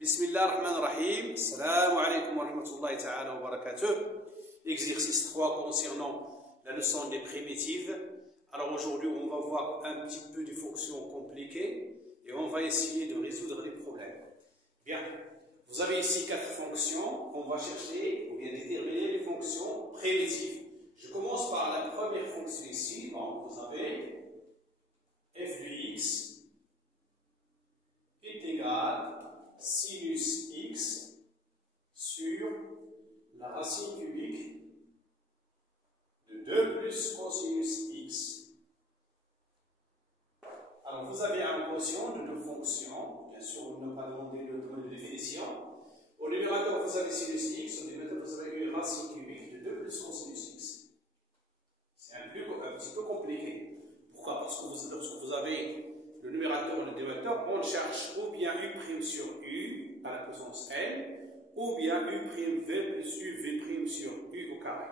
بسم الله الرحمن الرحيم. السلام عليكم ورحمة الله تعالى وبركاته. Exercice 3 concernant la leçon des primitives. Alors aujourd'hui, on va voir un petit peu des fonctions compliquées et on va essayer de résoudre les problèmes. Bien, vous avez ici 4 fonctions. On va chercher ou bien déterminer les fonctions primitives. Je commence par la première fonction ici. Donc, vous avez f de x est égal sinus x sur la racine cubique de 2 plus cosinus x. Alors vous avez un quotient de deux fonctions, bien sûr on n'a pas demandé le domaine de définition. Au numérateur vous avez sinus x, au dénominateur vous avez une racine cubique de 2 plus cosinus x. C'est un petit peu compliqué. Pourquoi? Parce que lorsque vous avez le numérateur et le dénominateur, on cherche ou bien u' sur u à la puissance n, ou bien u' v plus u v' sur u au carré.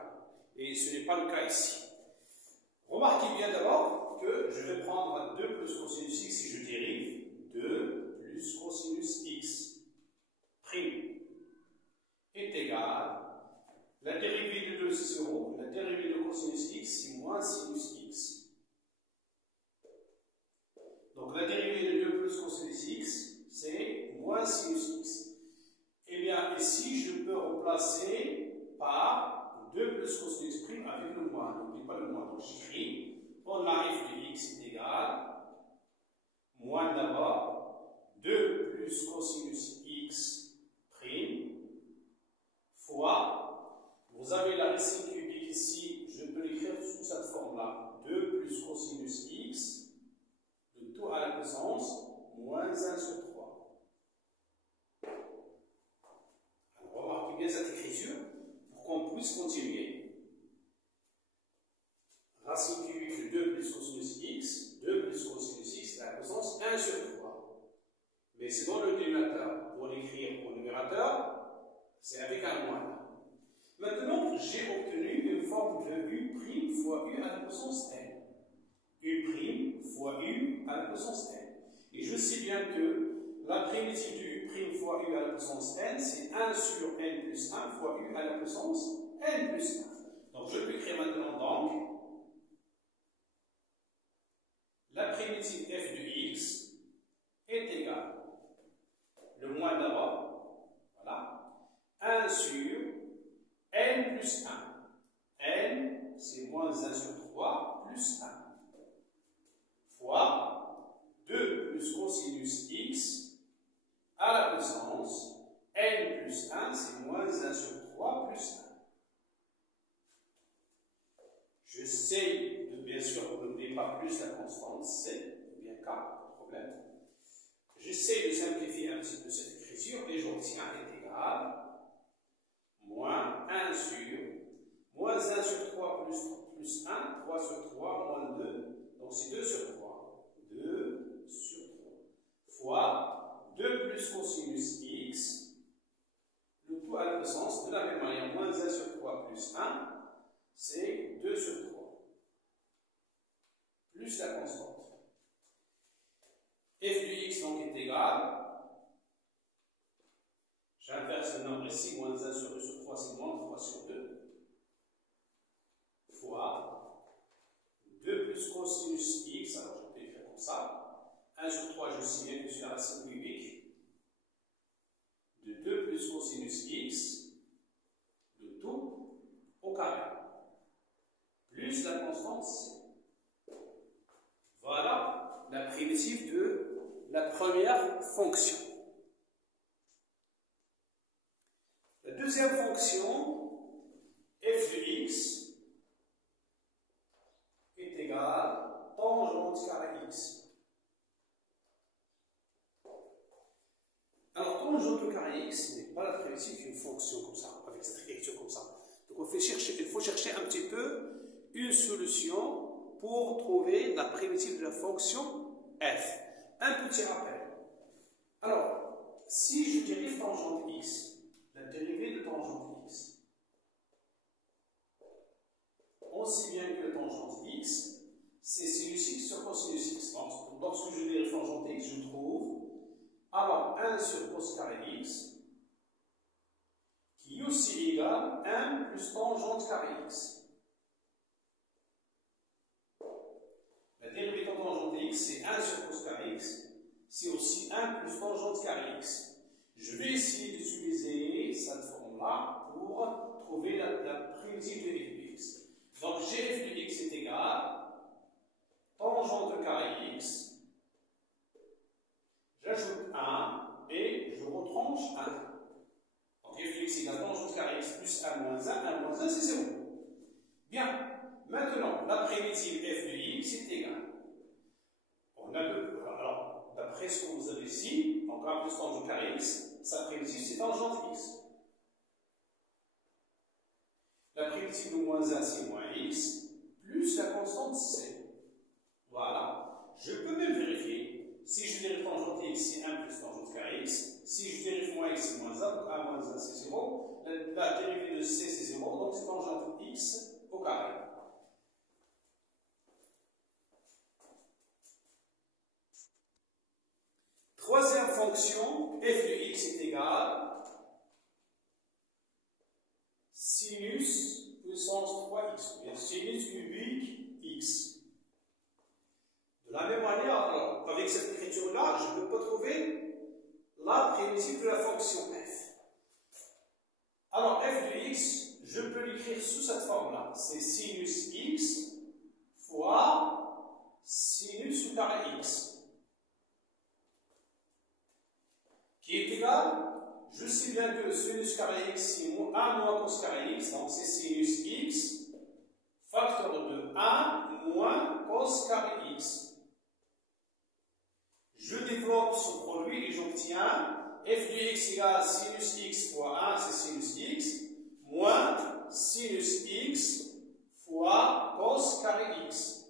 Et ce n'est pas le cas ici. Remarquez bien d'abord que je vais prendre 2 plus cosinus x si je dérive 2 plus cosinus x prime est égal, la dérivée de 2 c'est 0, la dérivée de cosinus x c'est moins sinus x. Donc la dérivée de 2 plus cosinus x, c'est moins sinus x. Et bien ici, je peux remplacer par 2 plus cosinus prime avec le moins. N'oublie pas le moins. Donc j'écris, on arrive de x est égal, moins d'abord, 2 plus cosinus x prime, fois, vous avez la racine cubique ici, je peux l'écrire sous cette forme-là, 2 plus cosinus x, de tout à la puissance, moins 1 sur 3. Alors, remarquez bien cette écriture pour qu'on puisse continuer. Racine cubique de 2 plus cosinus x, 2 plus cosinus x à la puissance 1 sur 3. Mais c'est dans le dénominateur. Pour l'écrire au numérateur, c'est avec un moins. Maintenant, j'ai obtenu une forme de u' fois u à la puissance n. U' fois u à la puissance n. Et je sais bien que la primitive de u' fois u à la puissance n, c'est 1 sur n plus 1 fois u à la puissance n plus 1. Donc je peux écrire maintenant donc la primitive f de x est égale, le moins d'abord, voilà, 1 sur n plus 1. n, c'est moins 1 sur 3 plus 1. Fois 2 plus cosinus x à la puissance n plus 1, c'est moins 1 sur 3 plus 1. J'essaie de, bien sûr, n'oubliez pas plus la constante c, ou bien k, pas de problème. J'essaie de simplifier un petit peu cette écriture et j'obtiens est égal moins 1 sur moins 1 sur 3 plus 1, 3 sur 3 moins 2, donc c'est 2 sur 3. 2 sur 3 fois 2 plus cosinus x, le tout à la puissance de la même manière, moins 1 sur 3 plus 1, c'est 2 sur 3, plus la constante. F de x donc est égal, j'inverse le nombre ici, moins 1 sur 2 sur 3, c'est moins 3 sur 2, fois 2 plus cosinus x, alors je peux écrire comme ça, 1 sur 3, je sais bien que c'est la racine cubique de 2 plus cosinus x, le tout au carré, plus la constante c. Voilà la primitive de la première fonction. La deuxième fonction, f de x est égale tangente carré x. Alors, tangente carré x n'est pas la primitive d'une fonction comme ça, avec cette écriture comme ça. Donc, il faut chercher un petit peu une solution pour trouver la primitive de la fonction f. Un petit rappel. Alors, si je dérive tangente x, la dérivée de tangente x, on sait bien que tangente x, c'est sinus x sur cosinus x. Donc, lorsque je dérive tangente x, je trouve alors 1 sur cos carré x, c'est 1 sur cos carré x. C'est aussi 1 plus tangente carré x. Je vais essayer d'utiliser cette forme-là pour trouver la primitive de f de x. Donc, gf de x est égal tangente carré x. J'ajoute 1 et je retranche 1. Donc, f de x égale tangente carré x plus 1 moins 1. 1 moins 1, c'est 0. Bien. Maintenant, la primitive f de x est égale. On a alors, d'après ce que vous avez ici, donc 1 plus tangente carré x, sa primitive c'est tangente x. La primitive de moins 1 c'est moins x, plus la constante c. Voilà. Je peux même vérifier. Si je dérive tangente x, c'est 1 plus tangente carré x. Si je dérive moins x, c'est moins 1. Donc 1 moins 1, c'est 0. La dérivée de c, c'est 0. Donc c'est tangente x au carré. Troisième fonction, f de x est égal sinus puissance 3x, ou bien sinus cubique x. De la même manière, alors, avec cette écriture-là, je ne peux pas trouver la primitive de la fonction f. Alors, f de x, je peux l'écrire sous cette forme-là. C'est sinus x fois sinus au carré x. Qui est égal, je sais bien que sinus carré x, c'est 1 moins cos carré x, donc c'est sinus x, facteur de 1 moins cos carré x. Je développe ce produit et j'obtiens f de x égale sinus x fois 1, c'est sinus x, moins sinus x fois cos carré x.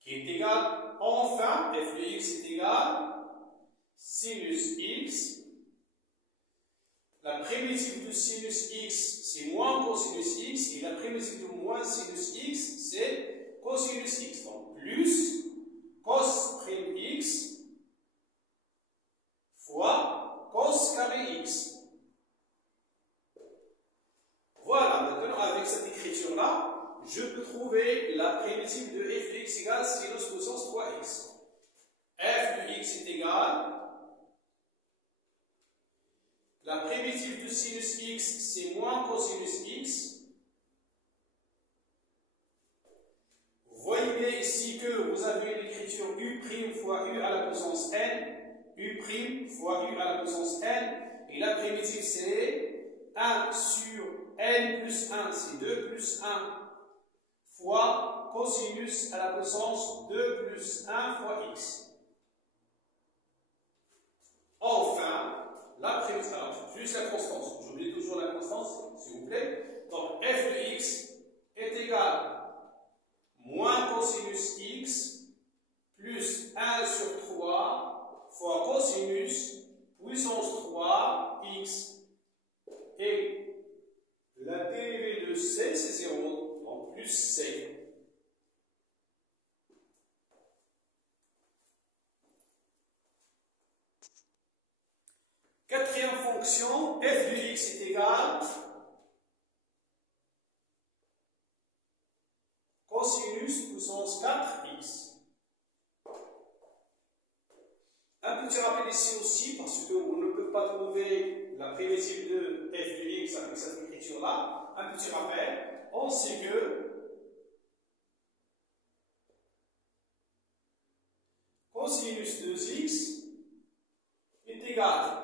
Qui est égal, enfin, f de x est égal sinus x. La primitive de sinus x, c'est moins cosinus x, et la primitive de moins sinus x, c'est cosinus x. Donc, plus cos prime x fois cos carré x. Voilà, maintenant, avec cette écriture-là, je peux trouver la primitive de f de x égale sinus puissance 3x. f de x est égal, la primitive de sinus x, c'est moins cosinus x. Vous voyez bien ici que vous avez l'écriture u' fois u à la puissance n, u' fois u à la puissance n, et la primitive c'est 1 sur n plus 1, c'est 2 plus 1, fois cosinus à la puissance 2 plus 1 fois x. Enfin, la primitive, alors plus la constance, j'oublie toujours la constance, s'il vous plaît. Donc f de x est égal moins cosinus x plus 1 sur 3 fois cosinus puissance 3 x. Et la dérivée de c, c'est 0, donc plus c. Quatrième fonction, f de x est égal cosinus puissance 4x. Un petit rappel ici aussi, parce qu'on ne peut pas trouver la primitive de f de x avec cette écriture-là. Un petit rappel, on sait que cosinus 2x est égal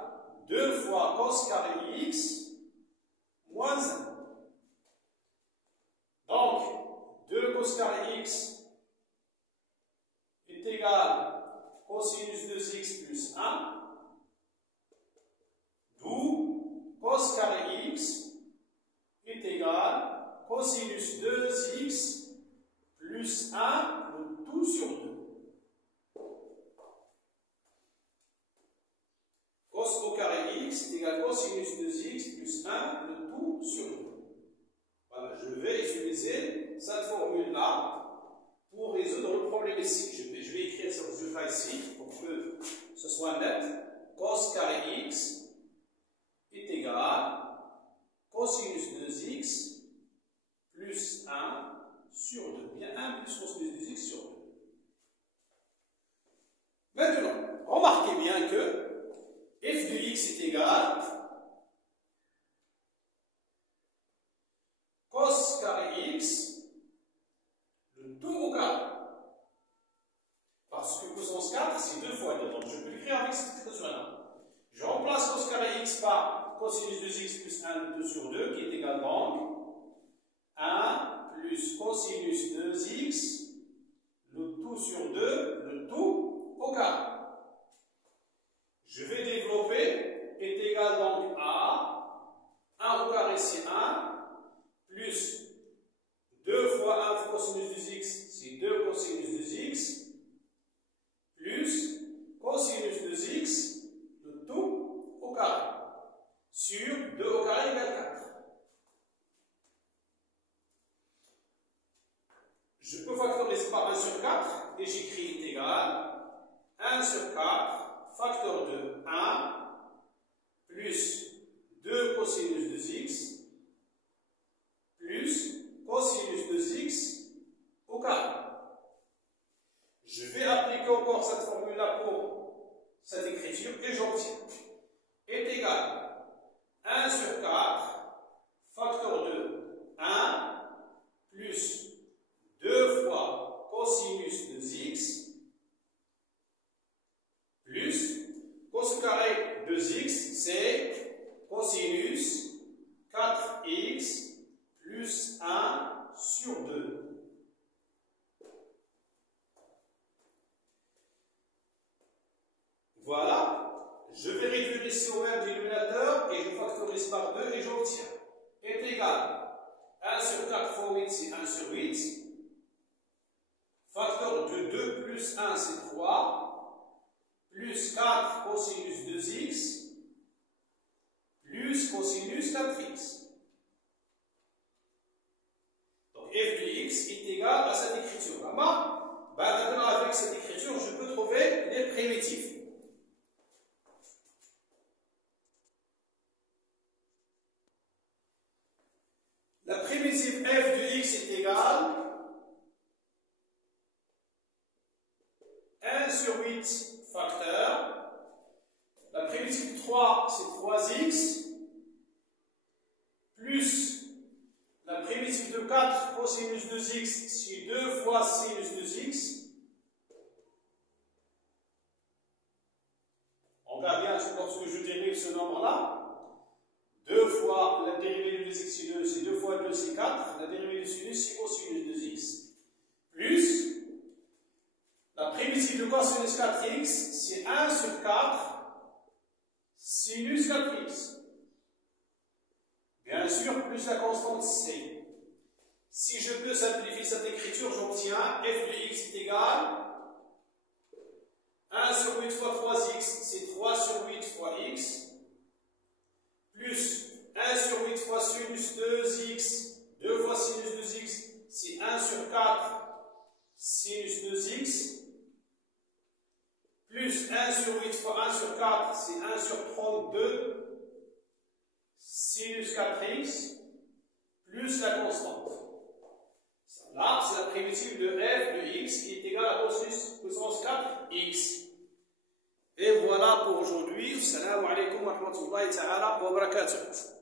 2 fois cos carré x moins 1. Donc, 2 cos carré x est égal cosinus 2x plus 1, d'où cos carré x est égal cosinus 2x plus 1, le tout sur 2. Cos au carré x est égal cosinus 2x plus 1, le tout sur 2. Voilà, je vais utiliser cette formule-là pour résoudre le problème ici. Je vais écrire ce résultat ici pour que ce soit net. Cos carré x est égal cosinus 2x plus 1 sur 2. Bien 1 plus cosinus 2x remarquez bien que f de x est égal cos carré x, le tout au carré. Parce que cosine 4, c'est 2 fois 2. Donc je peux l'écrire avec cette expression-là. Je remplace cos carré x par cosinus de x plus 1 le tout sur 2, qui est égal donc 1 plus cosinus de x, le tout sur 2, le tout au carré. Je vais développer, est égal donc à 1 au carré c'est 1, plus 2 fois 1 cosinus de x, c'est 2 cosinus de x, plus cosinus de x, le tout au carré, sur 2 au carré égale 4. Je peux factoriser par 1 sur 4 et j'écris est égal 1 sur 4 facteur de 1 plus 2 cosinus de x plus cosinus de x au carré. Je vais appliquer encore cette formule-là pour cette écriture et j'obtiens est égal 1 sur 4 facteur de 1 plus 2 fois cosinus de x plus cos carré de x, c'est cosinus 4x plus 1 sur 2. Voilà, je vais réduire ici au même dénominateur et je factorise par 2 et j'obtiens est égal 1 sur 4 fois 8 c'est 1 sur 8. Facteur de 2 plus 1 c'est 3, plus 4 cosinus de x, plus cosinus 4x. Donc f de x est égal à cette écriture. Là-bas, maintenant avec cette écriture, je peux trouver les primitives. La primitive f de x est égale 1 sur 8 facteur. La primitive 3, c'est 3x. Plus la primitive de 4, cosinus de x, c'est 2 fois sinus de x. On regarde bien lorsque je dérive ce nombre-là. 2 fois la dérivée de 2x, c'est 2 fois 2, c'est 4. La dérivée de sinus, c'est cosinus de x. Plus la primitive de cosinus 4x, c'est 1 sur 4 sinus 4x. Bien sûr, plus la constante c. Si je peux simplifier cette écriture, j'obtiens f de x est égal 1 sur 8 fois 3x, c'est 3 sur 8 fois x, plus 1 sur 8 fois sinus 2x, 2 fois sinus 2x, c'est 1 sur 4 sinus 2x, plus 1 sur 8 fois 1 sur 4, c'est 1 sur 32 sinus 4x, plus la constante. Là, c'est la primitive de f de x qui est égale à cosinus puissance 4x. Et voilà pour aujourd'hui. Assalamu alaikum wa rahmatullahi ta'ala wa barakatuh.